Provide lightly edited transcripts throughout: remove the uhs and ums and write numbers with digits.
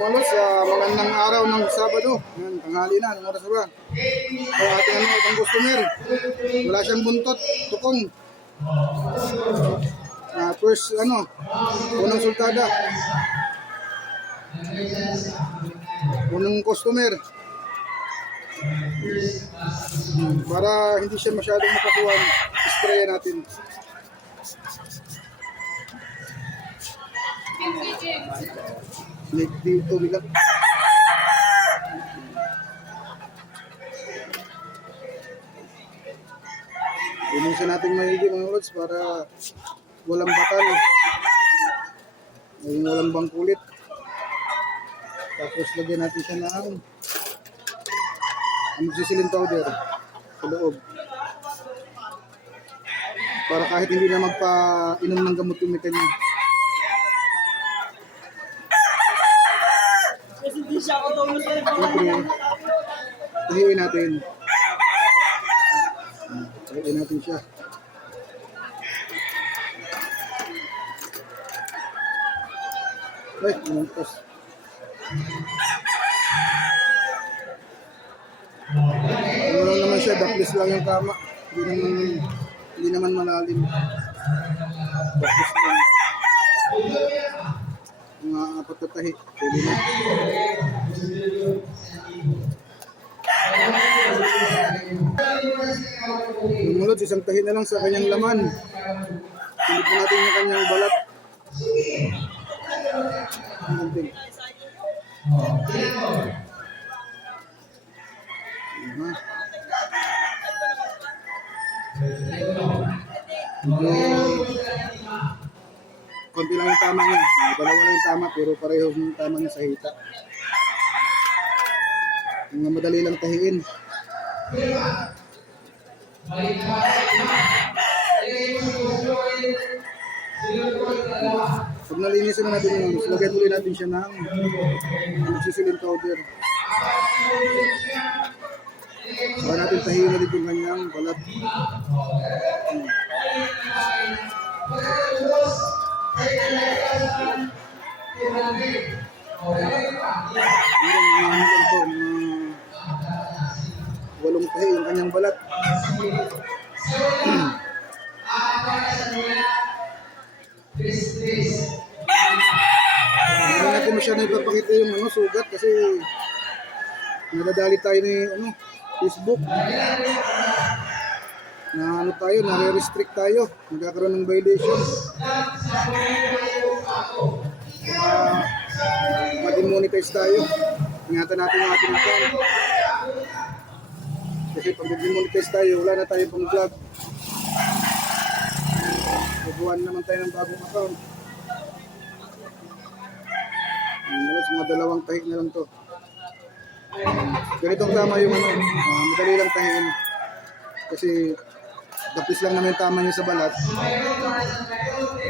mga lods, magandang araw ng Sabado. Yan, tanghali na, anong oras na ba? So, ating itong customer. Wala siyang buntot, tukong. First, unang sultada. Unang customer. Para hindi siya masyadong makasuhan, sprayan natin. Dito bilang. Linisan natin maigi mga lods para walang batal. Walang bangkulit. Tapos lagyan natin siya ng amoxicillin powder sa loob. Para kahit hindi na magpa-inom ng gamot yung mekanya. Siyempre, tahiin natin. Tahiin natin siya. Ay, manangkas. Ano lang naman siya, daplis lang yung kama. Hindi naman malalim. Daplis lang. Mga apat na tahi. Pwede na. Yung mulot, isang tahi na lang sa kanyang laman. Hindi po natin yung kanyang balat. Konti lang yung tama niya. Dalawa lang yung tama pero pareho yung tama niya sa hita. Yung madali lang tahiin. Pag nalinisan na natin yung lagyan ulit natin siya ng amoxicillin powder. Saka natin tahiin ulit yung kanyang balat. Meron mga hanggang po, walong tahi yung kanyang balat. Hindi natin masyadong ipapakita yung sugat kasi nadadali tayo ni Facebook. Na tayo, nare-restrict tayo. Nagkakaroon ng violation. Mag-demonetize tayo. Ingatan natin yung ating account. Kasi pag mag-demonetize tayo, wala na tayong pang-vlog. Bubuhan naman tayo ng bagong account. Mga dalawang tahi na lang to. Ganitong tama yung madali lang tahiin. Kasi dapis lang naman tama niya sa balat.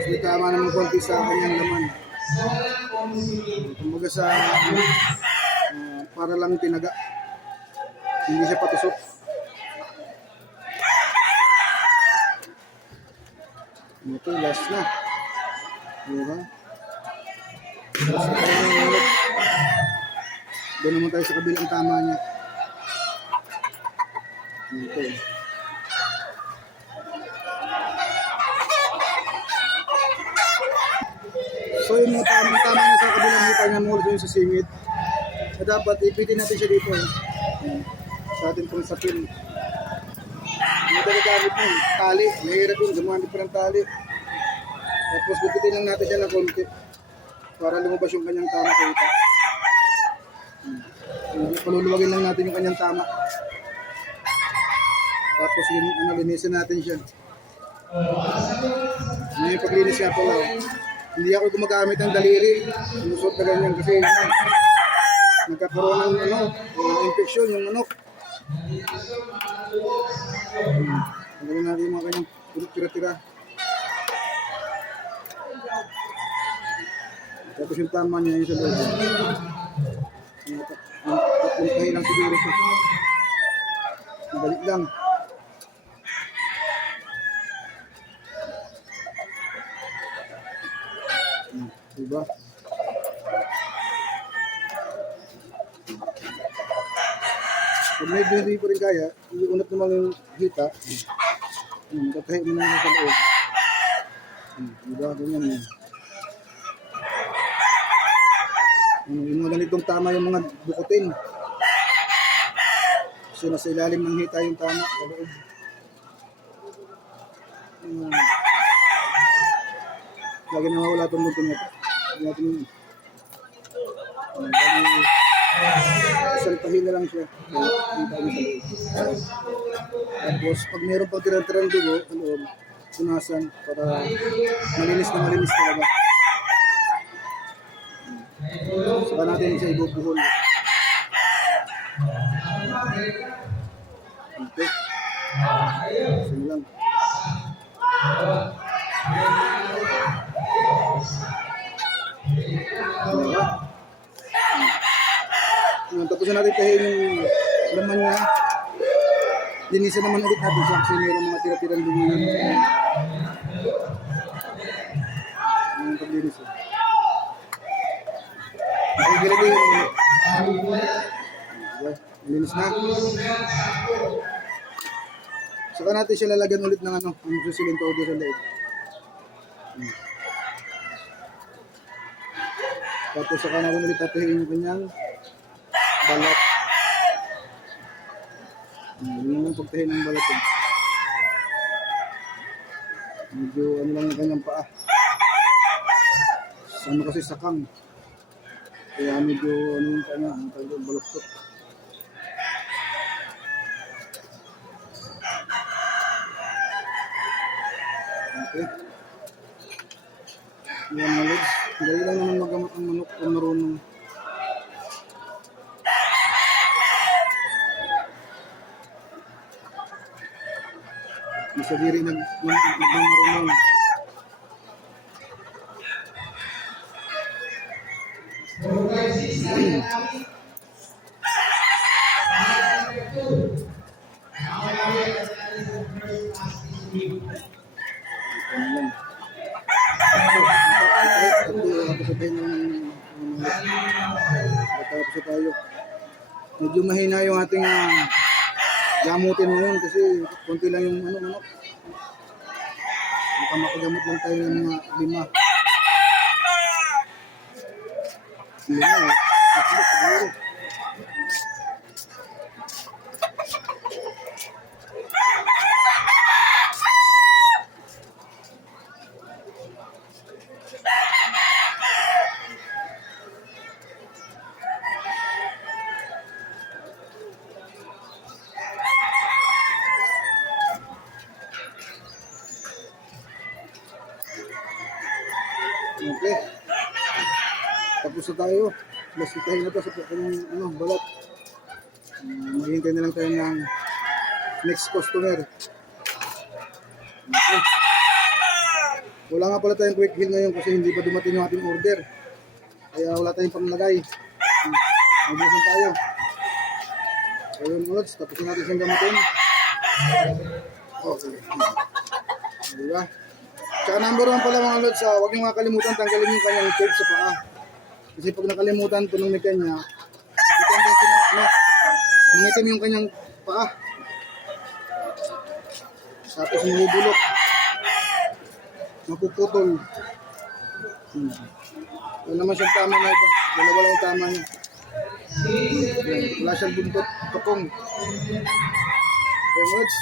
Kasi tama naman konti sa kanyang laman. Kumbaga sa para lang tinaga. Hindi siya patusok. Ito last na. Diba? Doon naman tayo sa kabilang tama niya. Ito. So yung mga tama na sa kabilang hita niya mo yung sa singit. So dapat ipitin natin siya dito. Sa ating pang sapin. Madali-gamit mo. Tali. Mahirap yun. Gumamit pa ng tali. Tapos gupitin lang natin siya ng konti. Para lumabas yung kanyang tama sa hita. Paluluwagin lang natin yung kanyang tama. Tapos linisin natin siya. Ngayon paglinis nga po lang. Hindi ako gumagamit ng daliri. Sinusot na ganyan kasi nagkakaroon ng infection yung manok. Tanggalin natin yung mga kanyang tira-tira. Tapos yung tama niya yung sa loob. Tatlong tahi lang siguro ito. Balik lang. Diba? Pag medyo hindi pa rin kaya, iunat naman yung hita. Tatahin mo na yung sa loob. Diba? Ganyan yan. Yung mga ganitong tama yung mga bukutin. So nasa ilalim ng hita yung tama sa loob. Lagi na mawala itong buto nito. Hindi natin yun. Isang tahin na lang siya. Hita niya sa loob. Tapos pag mayroon pang tirang-tirang dugo sa loob, sunasan para malinis talaga. Saka natin siya ibubuhol. Okay. Sige lang. Tapos na natin tahin yung laman niya. Linisan naman ulit natin siya kasi mayroong mga tira-tirang dugo yan. Ang paglinis. Okay, gilid yung linis na. Saka natin siya lalagyan ulit ng susilin powder sa loob. Tapos saka natin ulit tatahin yung kanyang balat. Yun naman pagtahin ng balat. Medyo ano lang yung kanyang paa. Ano kasi sakang. Kaya medyo ano yung kanya, ang tawag baloktot. Okay. Yan mga lods. Dali lang naman magamot ang manok kung marunong. Masagiri nagmamarunong. Tapos tayo. Medyo mahina yung ating gamutin ngayon kasi konti lang yung manok. Makagamot lang tayo ng mga 5. 5 eh. Siguro. Okay. Tapos na tayo. Lasitahin na ito sa balat. Maghihintay na lang tayo ng next customer. Okay. Wala nga pala tayong quick heal ngayon kasi hindi pa dumating yung ating order. Kaya wala tayong panglagay. Magbusan tayo. Ayun ulots, tapos natin siyang gamitin. Okay. Diba? Tsaka number 1 pala mga lods, huwag nyo makakalimutan tanggalin yung kanyang tape sa paa. Kasi pag nakalimutan ito ng mekanya, mangitim yung kanyang paa. Tapos mahubulok. Mapuputol. Wala naman siyang tama na ito. Wala yung tama niya. Wala siyang buntot, kapong. Okay, lods.